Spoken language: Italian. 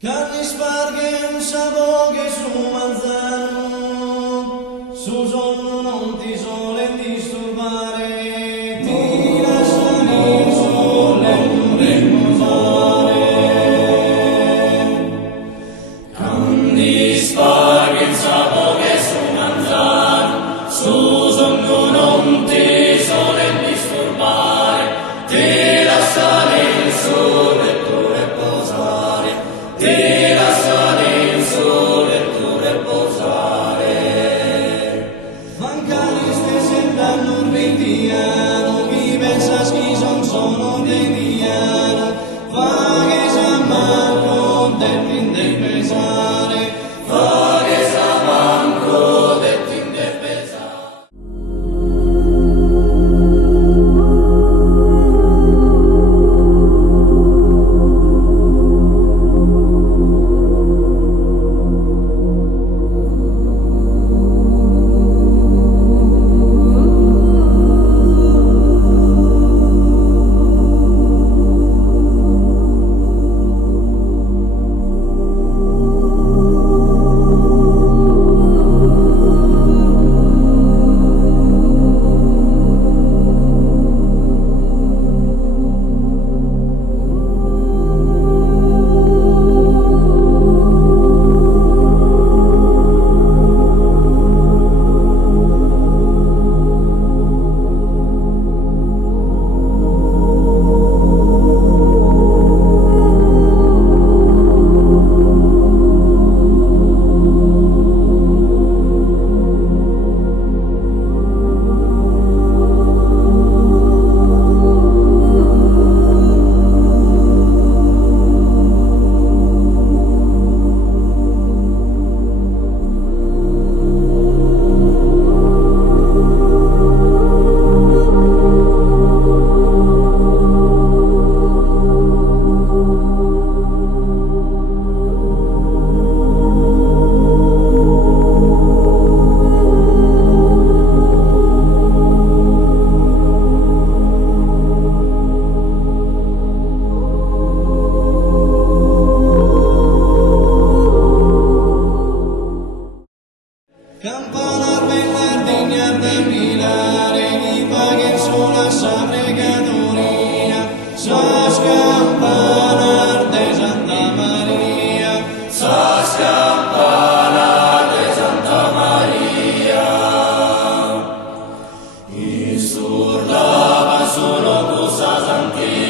Carni sparghe un saboghe su manzano, su sonno non ti sole disturbare, ti lasciano il sole non riposare. Carni sparghe un saboghe su manzano, su sonno non ti sole disturbare, ti lasciano il sole e tu riposare. Ti lasciare il sole e tu riposare. Mancano stesse danno ridiano, chi pensa che sono dei diano, fa che sa manco del fin del pesare, fa che sa manco del fin del pesare. Campanar bell'ardegna del Milare, mi paghi sulla Sagregatorina, sa scampanar de Santa Maria, sa scampanar de Santa Maria. Il sur lava solo cosa santi.